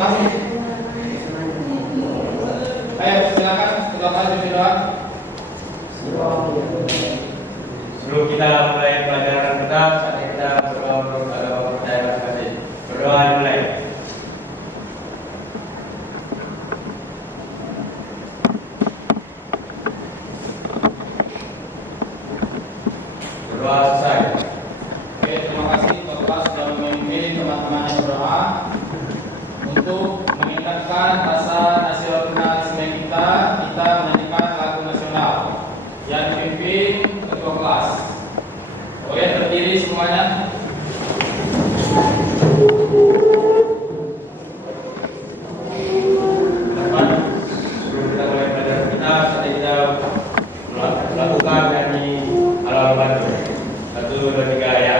Ayo silakan ketua kelas berdoa. Sebelum kita mulai pelajaran kita, saatnya kita berdoa untuk kepada Bapak percaya masing-masing. Berdoa mulai. Berdoa selesai. Oke, terima kasih Bapak sudah memimpin teman-teman yang berdoa untuk meningkatkan rasa nasionalisme kita menyanyikan lagu nasional yang dipimpin ketua kelas. Oke, terdiri semuanya. Sebelum kita mulai pelajaran kita, saatnya kita melakukan nyanyi halaman baru. 1, 2, 3 ya.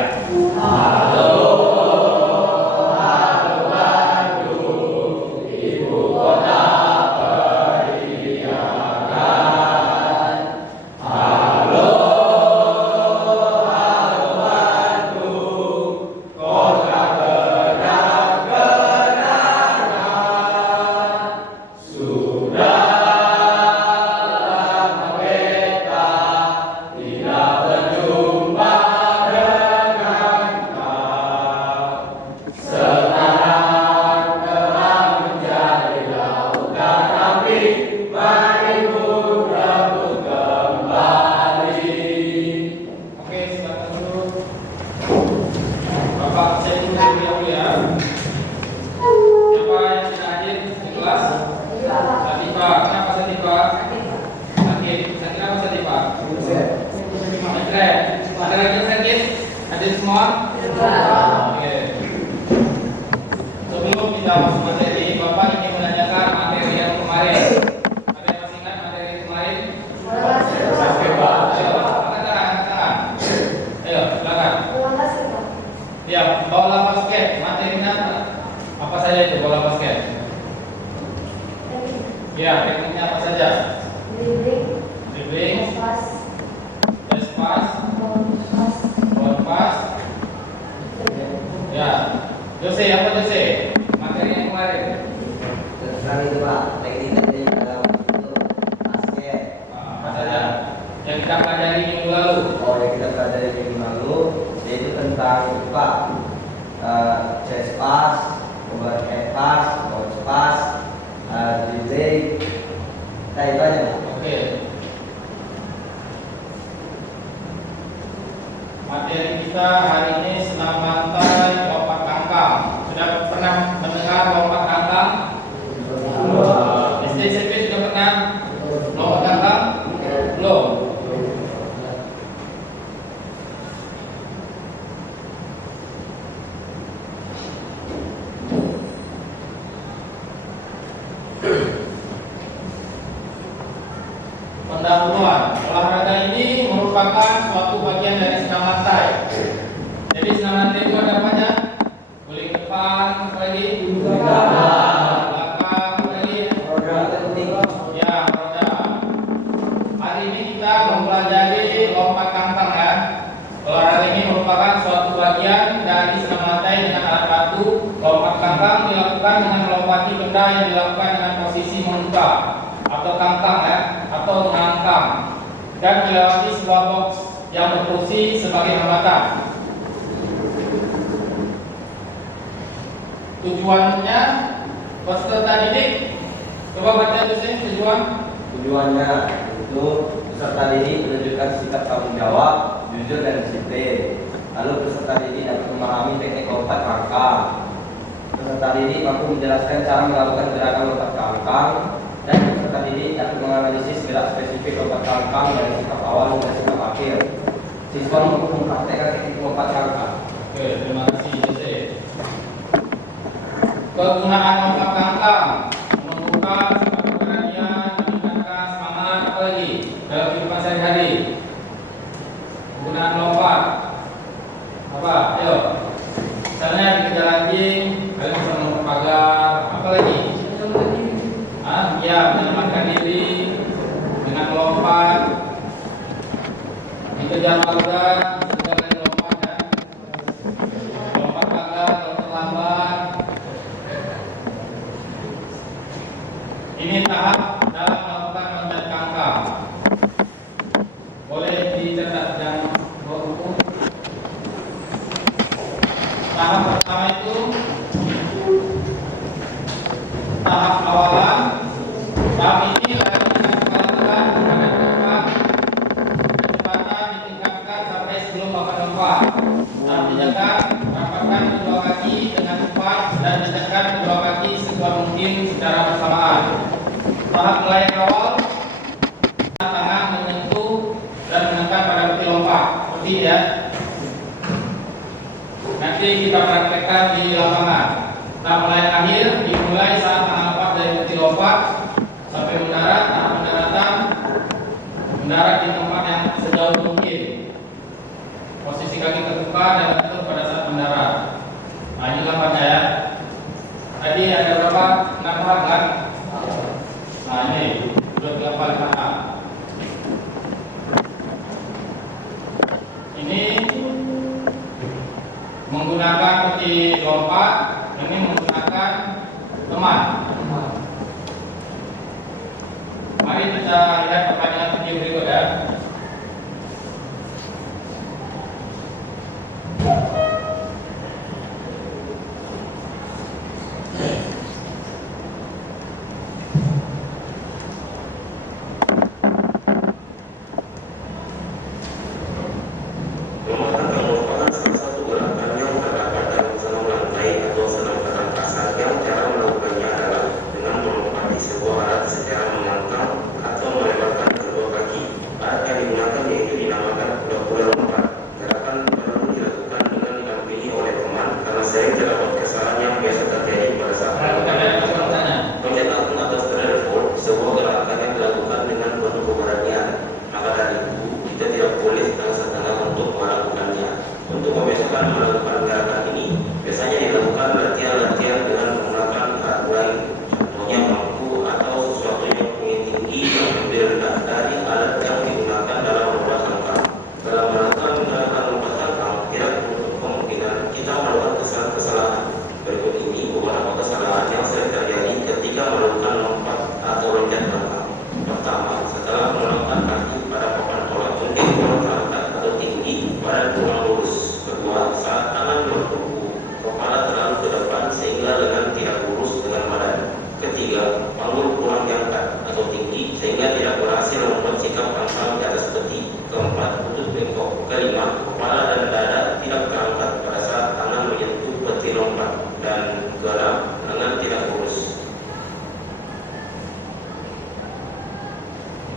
Oke, silakan dulu. Bapak cek dulu terlebih dahulu ya. Siapa yang tidak hadir di kelas? Satifah. Kenapa Satifah? Sakit. Sakit apa Satifah? Migrain. Ada lagi yang sakit? Hadir semua? Oke. Sebelum kita masuk materi, Bapak ingin menanyakan materi yang kemarin. Ada yang masih ingat materi yang kemarin? Ayo, angkat tangan. Ayo, silakan. Ya, bola basket. Materinya apa saja itu bola basket? Ya, tekniknya apa saja? Dribbling, pass, ball pass. Ya, Jose apa Jose? Materi yang kemarin. Tentang itu Pak, teknik-teknik dalam bentuk basket. Apa saja? Yang kita pelajari minggu lalu. Oh, yang kita pelajari minggu lalu yaitu tentang Pak, chest pass, overhead pass, bounce pass, dribbling. Nah itu aja Pak. Oke. Materi kita hari ini senam lantai, lompat kangkang. Sudah pernah mendengar lompat kangkang? SD SMP sudah pernah lompat kangkang? Belum. Pendahuluan. Olahraga ini merupakan suatu bagian dari senam lantai. Jadi senam lantai itu ada apanya? Guling depan, apa lagi? Belakang, apa lagi? Ya, roda. Hari ini kita mempelajari lompat kangkang ya. Olahraga ini merupakan suatu bagian dari senam lantai dengan alat batu. Lompat kangkang dilakukan dengan melompati benda yang dilakukan dengan posisi membuka atau kangkang ya, atau mengangkang, dan melewati sebuah box yang berfungsi sebagai hambatan. Tujuannya peserta didik, coba baca tulisan Tujuannya itu peserta didik menunjukkan sikap tanggung jawab, jujur dan disiplin. Lalu peserta didik dapat memahami teknik lompat kangkang. Peserta didik mampu menjelaskan cara melakukan gerakan lompat kangkang, dan peserta didik dapat menganalisis gerak spesifik lompat kangkang dari sikap awal hingga sikap akhir. Siswa mampu mempraktekkan teknik lompat kangkang. Oke, terima kasih Jose. Kegunaan lompat kangkang membuka sifat keberanian, meningkatkan semangat, apa lagi dalam kehidupan sehari-hari. Kegunaan lompat apa? Ayo. Misalnya di kejar anjing, kalian bisa melompat pagar, apa lagi? Ya, menyelamatkan diri dengan melompat. Dikejar pagar, sudah kalian lompat ya. Lompat pagar, lompat lambat. Ini tahap dalam melakukan loncat kangka. Boleh dicatat yang buku. Tahap pertama itu tahap awalan. Tahap ini akan kita lakukan pada tempat kecepatan ditingkatkan sampai sebelum papan lompat. Tahap dijaga, rapatkan kedua kaki dengan cepat dan dekat kedua kaki sekuat mungkin secara bersamaan. Tahap mulai awal, tangan menyentuh dan menekan pada bukti lompat, seperti ini ya. Nanti kita praktekkan di lapangan. Tahap mulai akhir dimulai saat tangan lepas dari bukti lompat sampai mendarat. Tahap pendaratan, mendarat di tempat yang sejauh mungkin. Posisi kaki terbuka dan tertutup pada saat mendarat. Nah, ini gambarnya ya. Tadi ada berapa? 6 tahap kan? Nah, ini sudah dihafal kata. Ini menggunakan peti lompat, ini menggunakan teman. Mari kita lihat pertanyaan video berikut ya.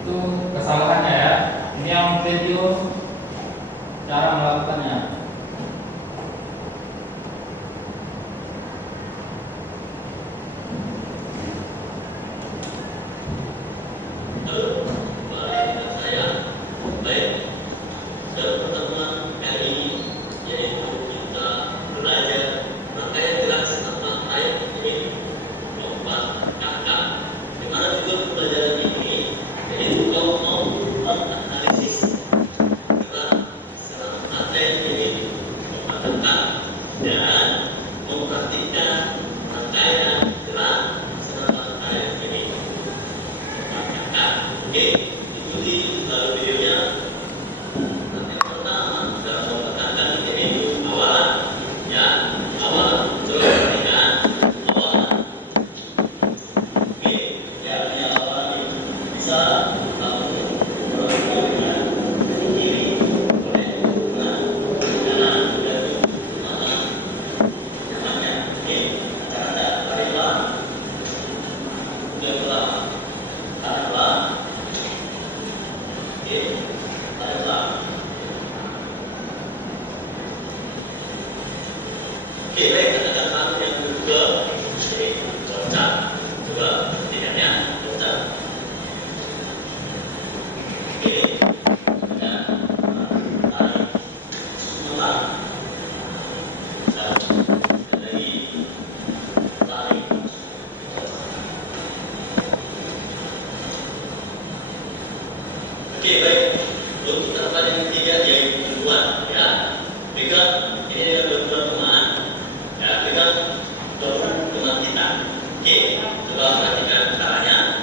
Itu kesalahannya ya. Ini yang video cara melakukannya. Oke, baik. Untuk tahapan yang ketiga yaitu pembuat, ya. Pegang ini dengan dua teman, ya. Pegang teman kita. Oke, coba perhatikan caranya.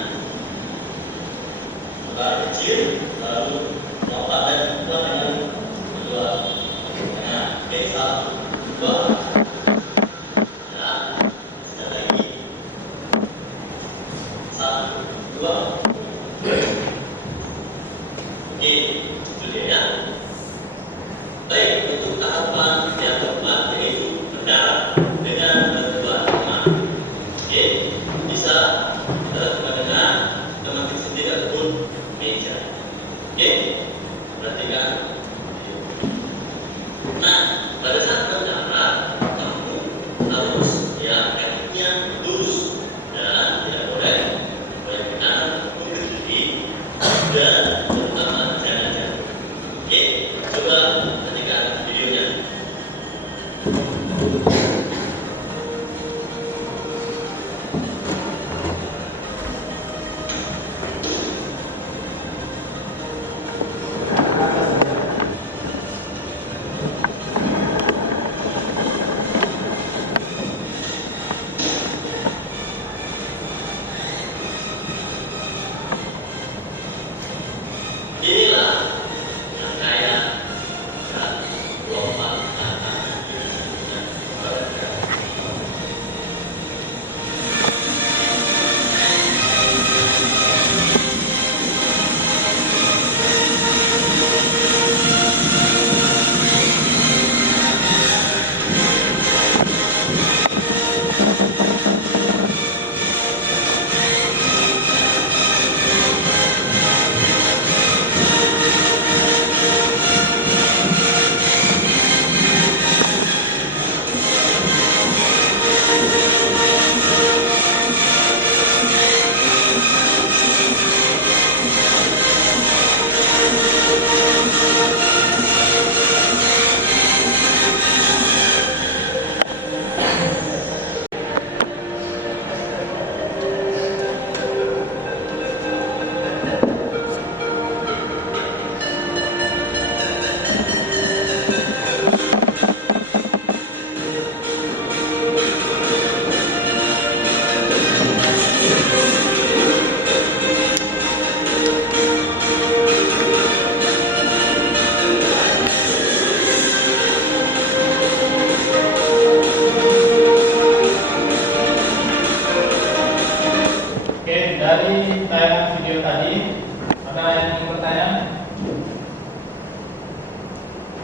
dari tayangan video tadi, ada yang ingin bertanya?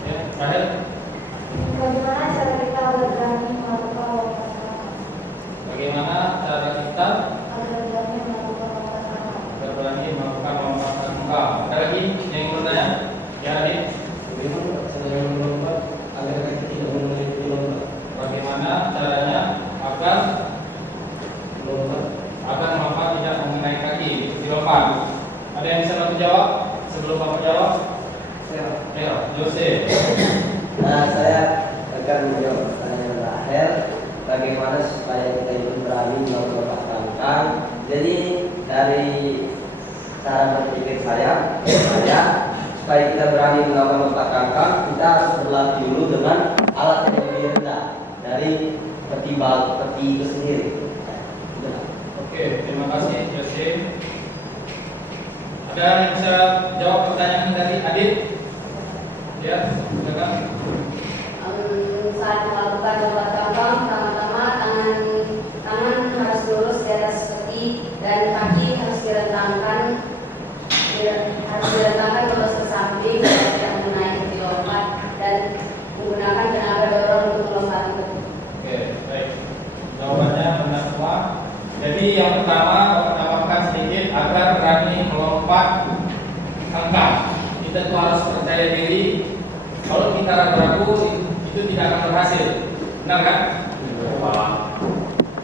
Ya, Rahel. Bagaimana cara kita berani melakukan lompatan? Bagaimana cara kita Agar berani melakukan lompatan? berani melakukan lompatan angka? Ada lagi yang ingin bertanya? Ya, Adit. Bagaimana caranya melompat agar kita tidak mengikuti lomba? Bagaimana caranya agar melompat tidak mengenai kaki di lompat? Ada yang bisa bantu jawab? Sebelum Bapak jawab, ayo, Jose. Nah, saya akan menjawab pertanyaan Rahel. Bagaimana supaya kita itu berani melompat-lompatkan? Jadi dari cara berpikir saya supaya kita berani melakukan lompat kangkang, kita harus berlatih dulu dengan alat yang lebih rendah dari peti itu sendiri. Oke, terima kasih Jose. Ada yang bisa jawab pertanyaan dari Adit? Ya, silakan. Saat melakukan lompat kangkang, pertama-tama tangan harus lurus di atas peti dan kaki harus direntangkan lurus ke samping supaya tidak mengenai peti lompat dan menggunakan tenaga dorong untuk melompati peti. Oke, baik. Jawabannya benar semua. Jadi yang pertama, tambahkan sedikit agar berani melompat angka. Kita tuh harus percaya diri. Kalau kita ragu-ragu, itu tidak akan berhasil. Benar kan?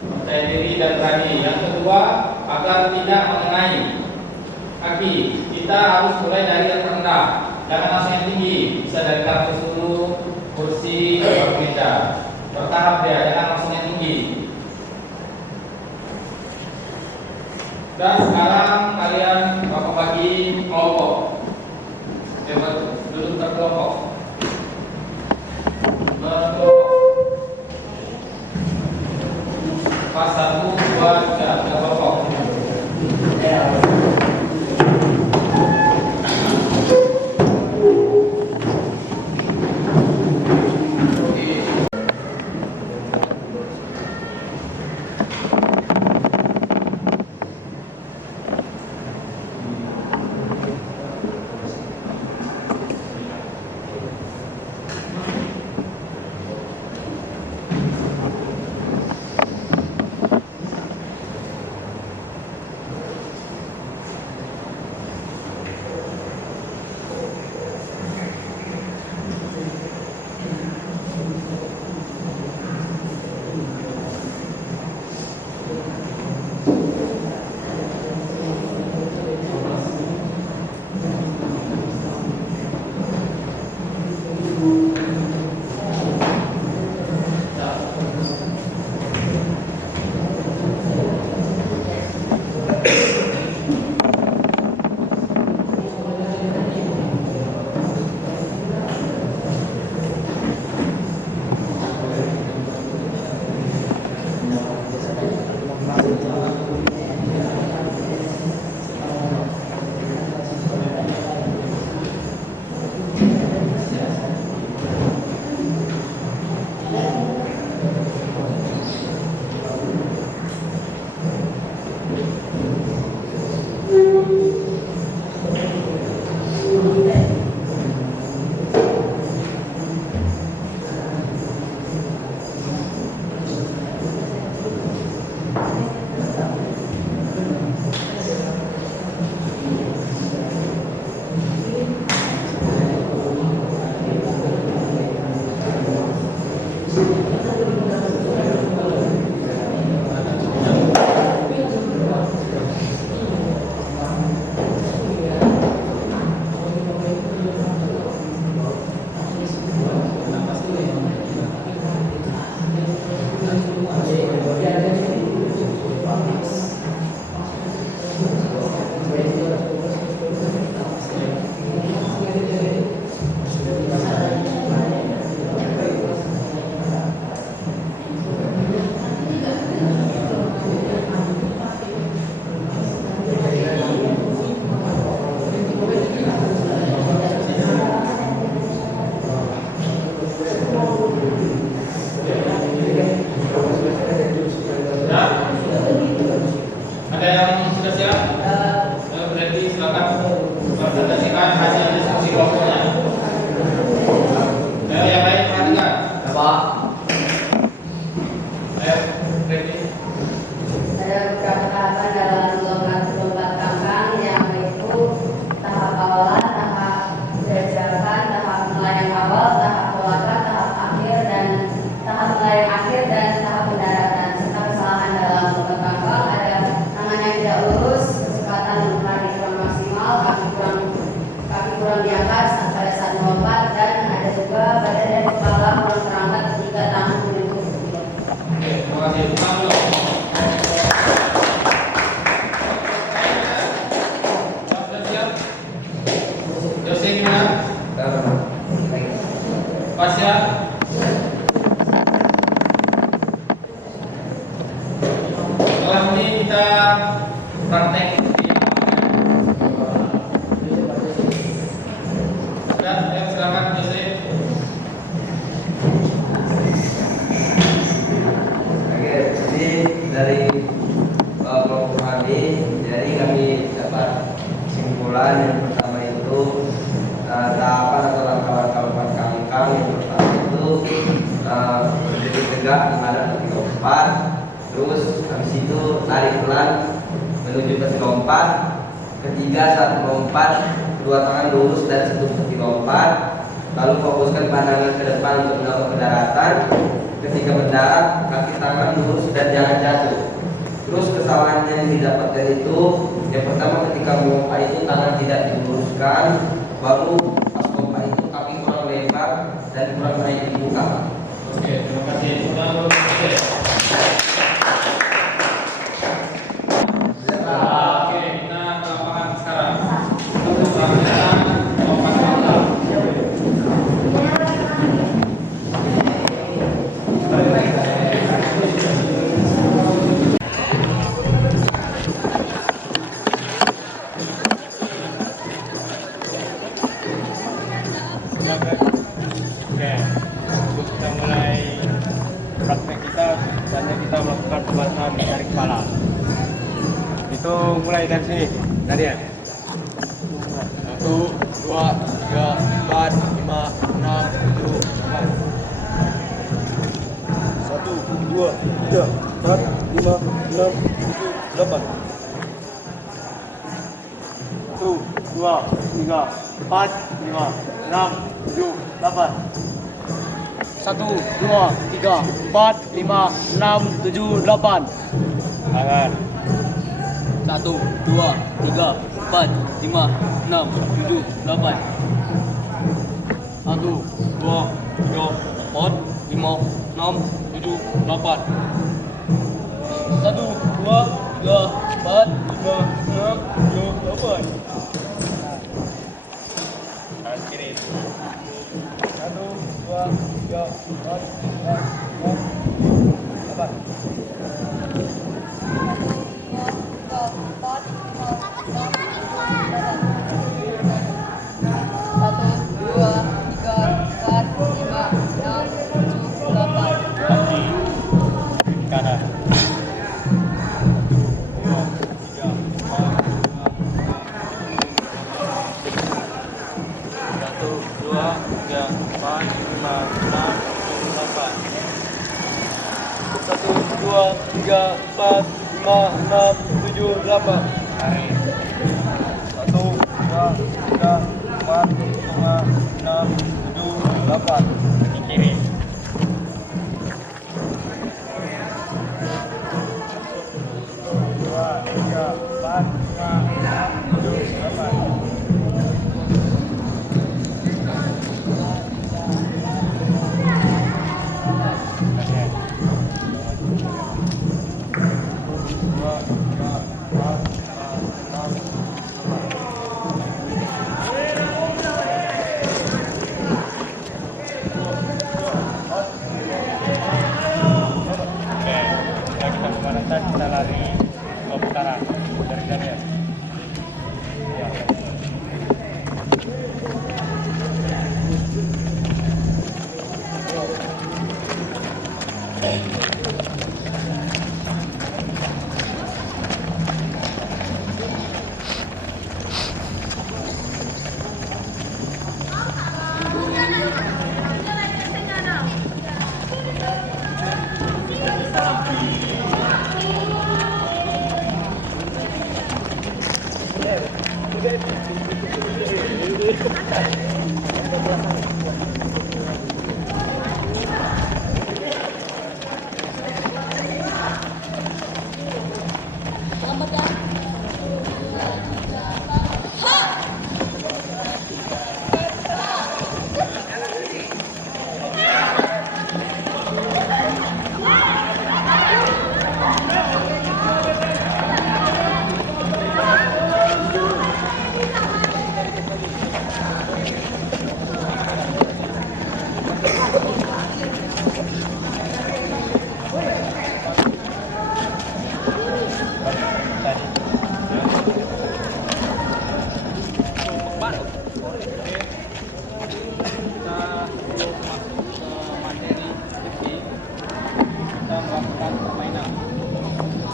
Percaya diri dan berani. Yang kedua, agar tidak mengenai kaki. Kita harus mulai dari yang rendah. Jangan langsung yang tinggi. Bisa dari kartus dulu, kursi, baru meja. Bertahap ya, jangan langsung yang tinggi. Dan sekarang kalian Bapak bagi kelompok. Coba duduk berkelompok. Pas 1, 2, 3, kelompok. sudah siap? Berarti silakan presentasikan hasil diskusi kelompoknya. Ayo yang lain perhatikan. Pak. Ayo, ready. Ada beberapa tahapan dalam lomba kangkang, yang itu tahap awal, tahap belajarkan, tahap nelayan awal, tahap tolakan, tahap akhir dan tahap nelayan akhir dan tahap pendaratan. Serta kesalahan dalam lomba kangkang ada tangan yang tidak lurus, kecepatan lari kurang maksimal, kaki kurang diangkat pada saat melompat, dan ada juga badan dan kepala kurang terangkat ketika tangan menyentuh. Oke, terima kasih. Tenang dulu. Sudah siap? Jose gimana? Pasya? Setelah ini kita praktek di lapangan. Sudah, ayo silakan Jose. Oke, jadi dari kelompok kami, jadi kami dapat kesimpulan yang pertama itu tahapan atau langkah-langkah lompat kangkang. Yang pertama itu berdiri tegak menghadap ke lompat, terus habis itu tarik pelan menuju ke lompat. Ketiga, saat melompat kedua tangan lurus dan sentuh ke lompat, lalu fokuskan pandangan ke depan untuk melakukan pendaratan. Ketika mendarat, kaki tangan lurus dan jangan jatuh. Terus kesalahan yang didapatkan itu, yang pertama ketika melompat itu tangan tidak diluruskan, baru pas lompat itu kaki kurang lebar dan kurang naik di muka. Oke, terima kasih. Sudah lulus. Oke. Oke, kita ke lapangan sekarang. Satu pelaksanaan lompat kangkang. Oke, untuk kita mulai praktek kita, biasanya kita melakukan pembahasan dari kepala. Itu mulai dari sini, dari ya. 1, 2, 3, 4, 5, 6, 7, 8. 1, 2, 3, 4, 5, 6, 7, 8. 1, 2, 3, 4, 5, 6, 7, 8. 1, 2, 3, 4, 5, 6, 7, 8. Tangan. 1, 2, 3, 4, 5, 6, 7, 8. 1, 2, 3, 4, 5, 6, 7, 8. 1, 2, 3, 4, 5, 6, 7, 8. Tangan kiri. 1, 2, 3, 4, 5, 6, 7, 8. Kaki kanan. 1, 2, 3, 4, 5, 6, 7, 8. Di kiri. 2, 3, 4, 5, 6, 7, 8. Kita lari ke utara dari Daniel. Ya.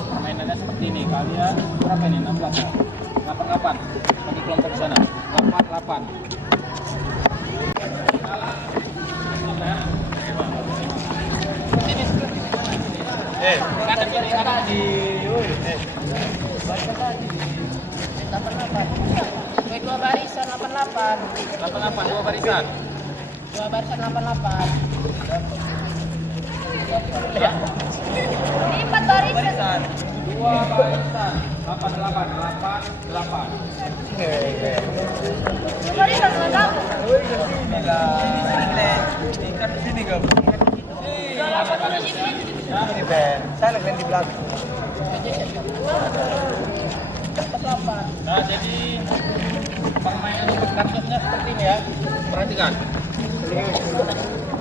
Permainannya seperti ini. Kalian berapa ini? 16 ya? 8 bagi kelompok sana. 8. Kanan di Dua barisan 88. 88, 2 barisan. Dua barisan 88. Ini 4 barisan. 2 barisan. 88. Dua barisan enggak gabung. Saya lagi di belakang. Nah, jadi permainan untuk kartusnya seperti ini ya. Perhatikan.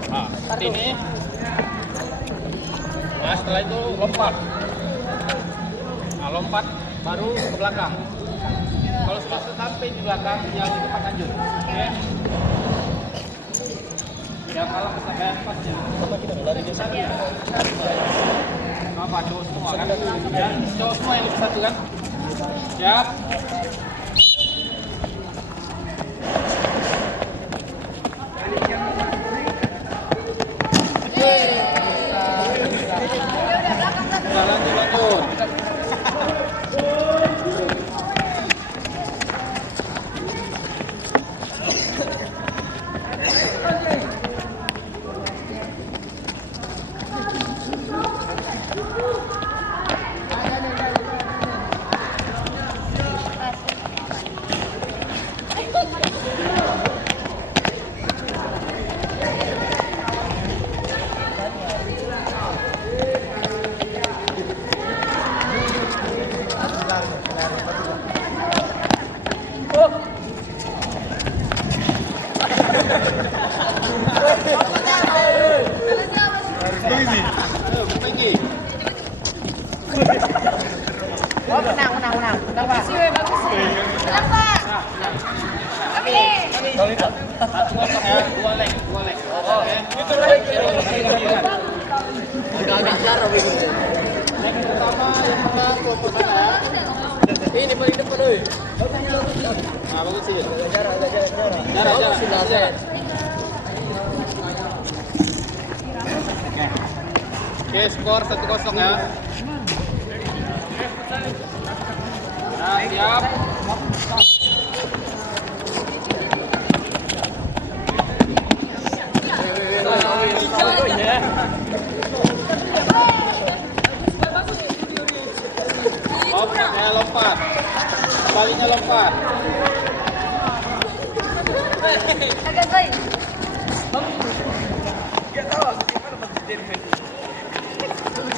Nah, seperti ini. Nah, setelah itu lompat. Nah, lompat baru ke belakang. Kalau sudah sampai di belakang, yang di depan lanjut. Oke. Yang kalah kesampaian pasnya. Sama kita dari desa. Apa cowok semua kan? Ya, cowok semua yang lebih satu kan? Siap. Lanjut. Oh, menang. Bagus sih. Menang, Pak. Oke. Satu kosong ya, dua leg. Itu agak jarang begini. Leg pertama yang menang kelompok sana ya. Ini paling depan oi. Nah, bagus sih. Jarak. Sudah. Oke, skor 1-0 ya. Nah, siap. Lompat. Kembalinya lompat. Agak baik.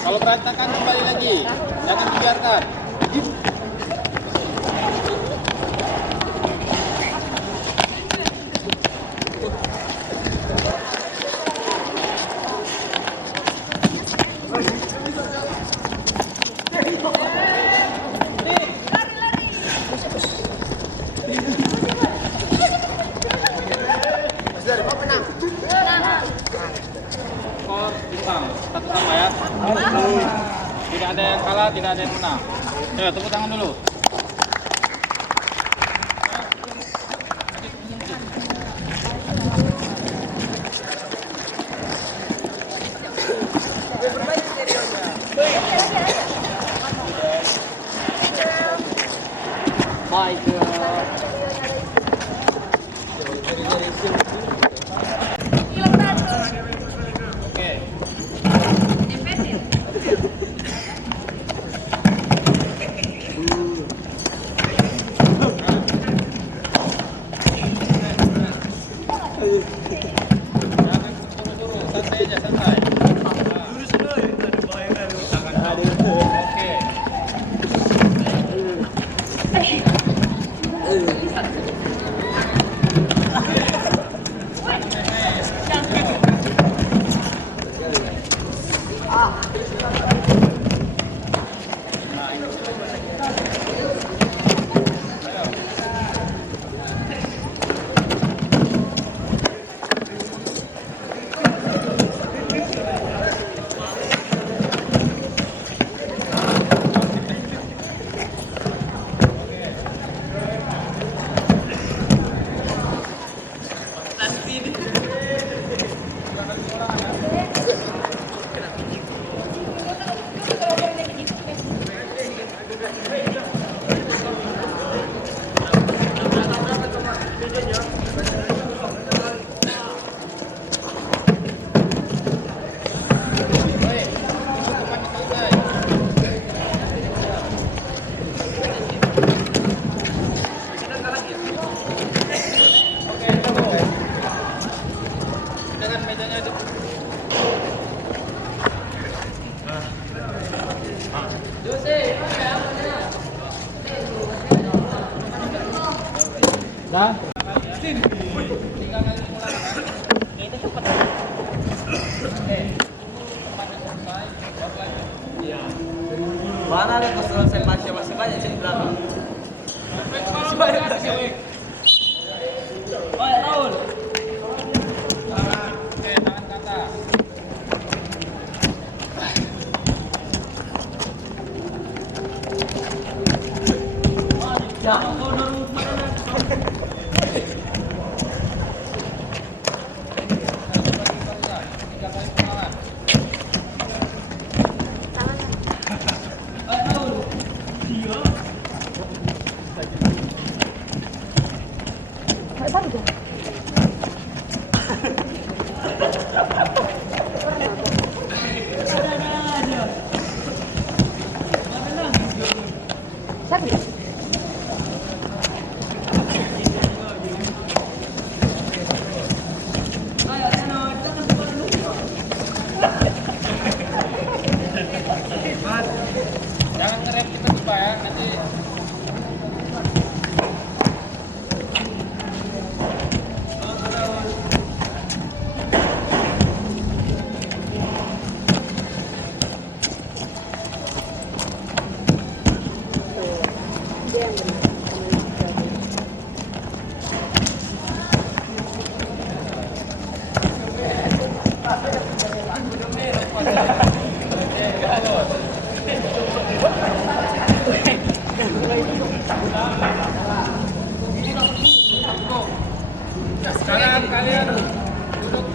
Kalau berantakan kembali lagi. Jangan dibiarkan. Skor imbang, 1-1 ya. Tidak ada yang kalah, tidak ada yang menang. Coba tepuk tangan dulu. My God. Oke. Jangan buru-buru, santai aja, santai. Oke. Dengan mejanya itu. Dah. Mana ada keselesaian masih banyak sih di belakang. Masih banyak sih. Oke, tangan ke atas. Tiga kali pengawan. Jangan ngerem kita coba ya, nanti sekarang kalian duduk.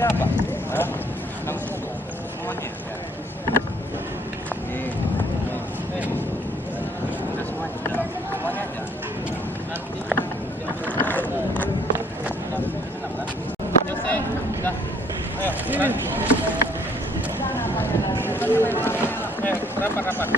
siapa? Hah? Nama siapa? Semuanya. Nih. Udah semuanya. Udah. Semuanya aja. Nanti senang kan? Jose, dah. Ayo, Fran. Rapat.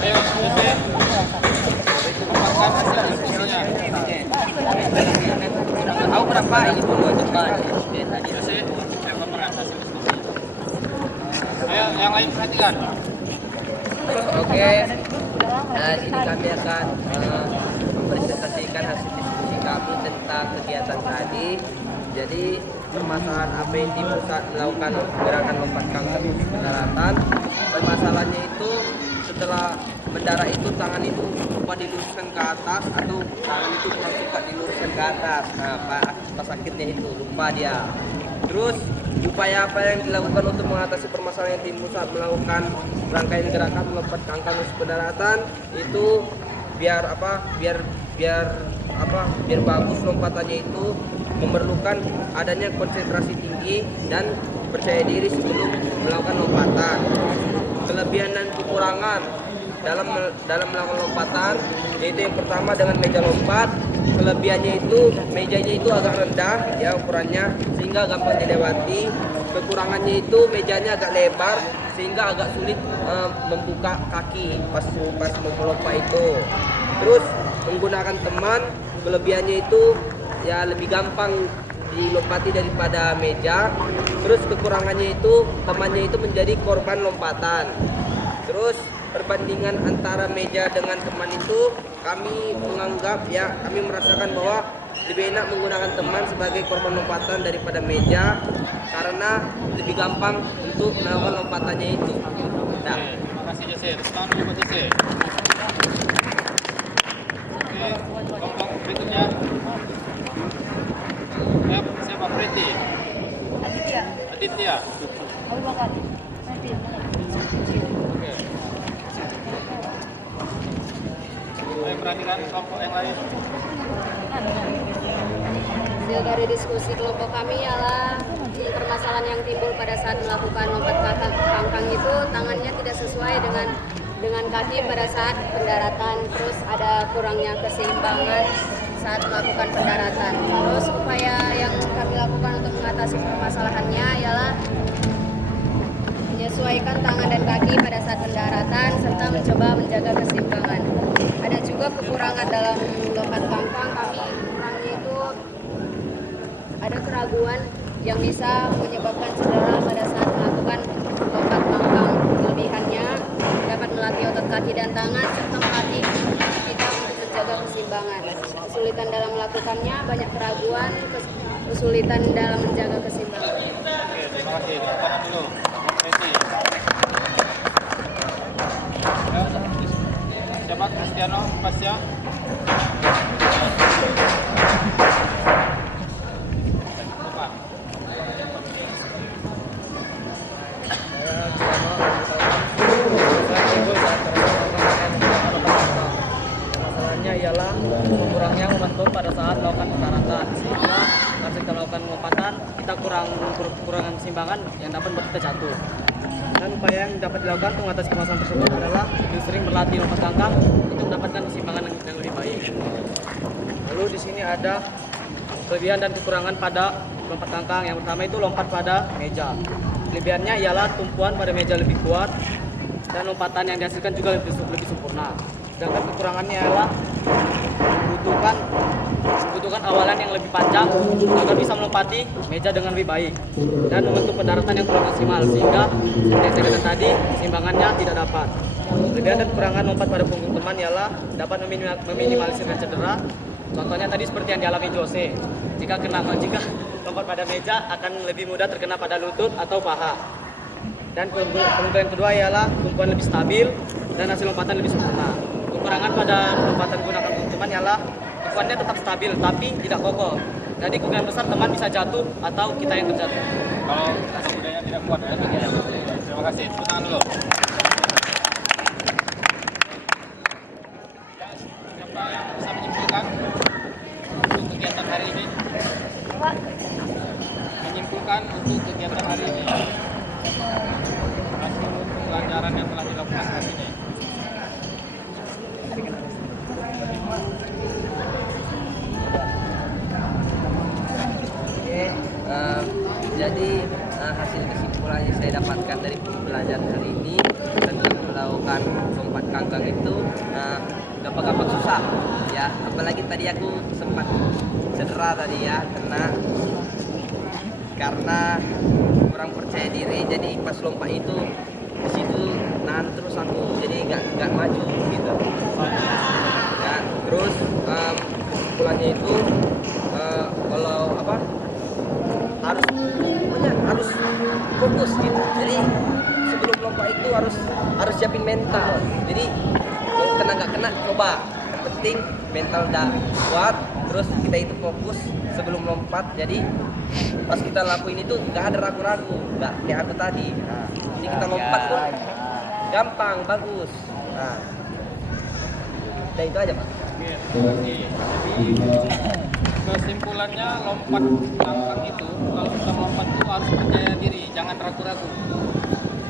Ayo, Jose. Paparkan hasil diskusinya. Tahu berapa ini dulu cepat. Jose, ayo paparkan hasil diskusi. Ayo, yang lain perhatikan. Oke, sini kami akan mempresentasikan hasil diskusi kami tentang kegiatan tadi. Jadi permasalahan apa yang di pusat melakukan gerakan lompat kangkang pendaratan. Permasalahannya itu setelah mendarat itu tangan itu lupa diluruskan ke atas atau tangan itu kurang suka diluruskan ke atas. Nah, pas akhirnya itu lupa dia. Terus upaya apa yang dilakukan untuk mengatasi permasalahan yang timbul saat melakukan rangkaian gerakan melompat kangkang pendaratan itu biar bagus lompatannya itu memerlukan adanya konsentrasi tinggi dan percaya diri sebelum melakukan lompatan. Kelebihan dan kekurangan dalam melakukan lompatan yaitu yang pertama dengan meja lompat. Kelebihannya itu mejanya itu agak rendah ya ukurannya sehingga gampang dilewati. Kekurangannya itu mejanya agak lebar sehingga agak sulit membuka kaki pas melompat itu. Terus menggunakan teman, kelebihannya itu ya lebih gampang dilompati daripada meja. Terus kekurangannya itu temannya itu menjadi korban lompatan. Terus perbandingan antara meja dengan teman itu kami menganggap ya kami merasakan bahwa lebih enak menggunakan teman sebagai korban lompatan daripada meja karena lebih gampang untuk melakukan lompatannya itu. Nah, Terima kasih Jose. Tangan dulu buat Jose. Oke, kelompok berikutnya. Siapa? Preti. Aditya. Oke. Ayo perhatikan kelompok yang lain. Hasil dari diskusi kelompok kami ialah permasalahan yang timbul pada saat melakukan lompat kangkang itu tangannya tidak sesuai dengan kaki pada saat pendaratan. Terus ada kurangnya keseimbangan saat melakukan pendaratan. Terus upaya yang kami lakukan untuk mengatasi permasalahannya ialah menyesuaikan tangan dan kaki pada saat pendaratan serta mencoba menjaga keseimbangan. Ada juga kekurangan dalam lompat kangkang. Kurangnya itu ada keraguan yang bisa menyebabkan cedera pada saat melakukan lompat kangkang. Kelebihannya dapat melatih otot kaki dan tangan serta melatih kita untuk menjaga keseimbangan. Kesulitan dalam melakukannya banyak keraguan, kesulitan dalam menjaga keseimbangan. Oke, terima kasih. Tangan dulu. Preti. Ya. Siapa? Cristiano Pasya. Depan. Masalahnya ialah kurangnya momentum pada saat melakukan pendaratan sehingga saat kita melakukan lompatan kita kekurangan keseimbangan yang dapat membuat kita jatuh. Dan upaya yang dapat dilakukan untuk mengatasi permasalahan tersebut adalah lebih sering berlatih lompat kangkang untuk mendapatkan keseimbangan yang lebih baik. Lalu di sini ada kelebihan dan kekurangan pada lompat kangkang. Yang pertama itu lompat pada meja. Kelebihannya ialah tumpuan pada meja lebih kuat dan lompatan yang dihasilkan juga lebih sempurna. Sedangkan kekurangannya ialah membutuhkan awalan yang lebih panjang agar bisa melompati meja dengan lebih baik dan membentuk pendaratan yang kurang maksimal sehingga seperti yang saya katakan tadi keseimbangannya tidak dapat. Kelebihan dan kekurangan lompat pada punggung teman ialah dapat meminimalisir cedera. Contohnya tadi seperti yang dialami Jose. Jika lompat pada meja akan lebih mudah terkena pada lutut atau paha. Dan keunggulan kedua ialah tumpuan lebih stabil dan hasil lompatan lebih sempurna. Kekurangan pada lompatan gunakan punggung teman ialah tumpuannya tetap stabil tapi tidak kokoh. Jadi kemungkinan besar teman bisa jatuh atau kita yang terjatuh. Kalau pemudanya tidak kuat ya. Terima Terima kasih. Tepuk tangan dulu. Ya, siapa yang bisa menyimpulkan untuk kegiatan hari ini? Menyimpulkan untuk kegiatan hari ini hasil pembelajaran yang telah dilakukan hari ini. Oke, jadi hasil kesimpulan yang saya dapatkan dari pembelajaran hari ini tentang melakukan lompat kangkang itu gampang-gampang susah ya, apalagi tadi aku sempat cedera tadi ya, karena kurang percaya diri, jadi pas lompat itu di situ nahan terus aku, jadi nggak maju gitu ya. Terus kesimpulannya itu kalau apa, harus fokus gitu. Jadi sebelum lompat itu harus siapin mental. Jadi mau kena nggak kena coba. Yang penting mental udah kuat. Terus kita itu fokus sebelum lompat. Jadi pas kita lakuin itu nggak ada ragu-ragu, nggak kayak aku tadi. Nah, jadi kita lompat pun gampang, bagus. Nah, dan itu aja Pak. Jadi kesimpulannya lompat kangkang itu, kalau kita melompat itu harus percaya diri, jangan ragu-ragu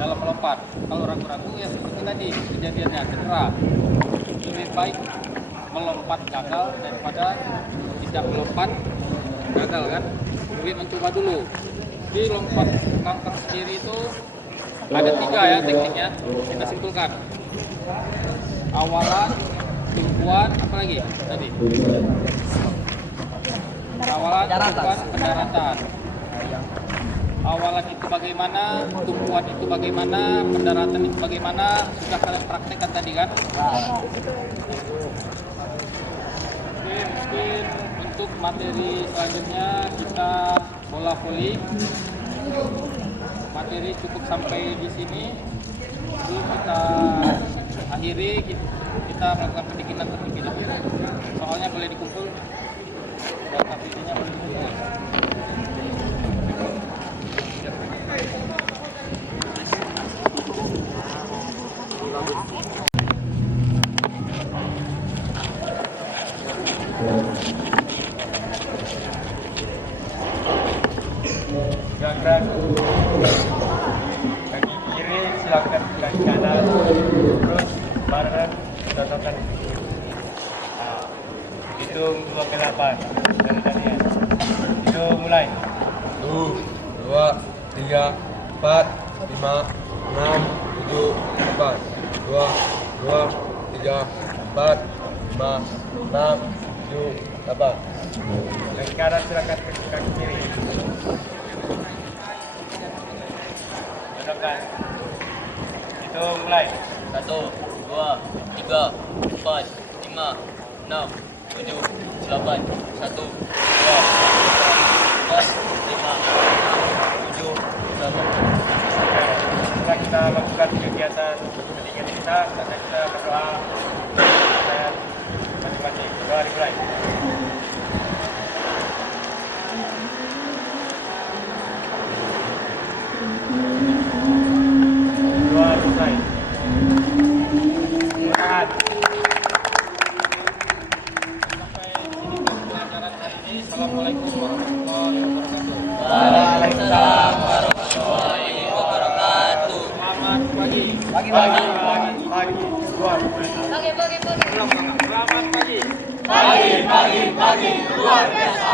dalam melompat. Kalau ragu-ragu ya seperti tadi kejadiannya cedera. Lebih baik melompat gagal daripada tidak melompat gagal kan. Lebih mencoba dulu. Di lompat kangkang sendiri itu ada 3 ya tekniknya, kita simpulkan. Awalan, tumpuan, apa lagi tadi? Awalan, tumpuan, pendaratan. Awalan itu bagaimana, tumpuan itu bagaimana, pendaratan itu bagaimana, sudah kalian praktekkan tadi kan? Oke, mungkin untuk materi selanjutnya kita bola voli. Materi cukup sampai di sini. Jadi kita akhiri, kita melakukan pendinginan terlebih dahulu. Soalnya boleh dikumpul, data videonya boleh dikumpul. Gerak kaki kiri silakan kaki kanan, terus barengan contohkan hitung 2 ke 8 dari tadi. Itu mulai 1, 2, 3, 4, 5, 6, 7, 8. 2, 2, 3, 4, 5, 6, 7, 8. kaki kanan silakan kaki kiri. Contohkan. Itu mulai 1, 2, 3, 4, 5, 6, 7, 8, 1, 2, 4, 5, 6, 7, 8. Setelah kita lakukan kegiatan pendinginan kita, saatnya kita berdoa dan masing-masing. Doa dimulai. Doa selesai. Tahan. Sampai sini pembelajaran hari ini. Assalamualaikum warahmatullahi wabarakatuh. Waalaikumsalam warahmatullahi wabarakatuh. Selamat pagi. Pagi. Keluar. Pagi. Selamat pagi. Pagi, luar biasa.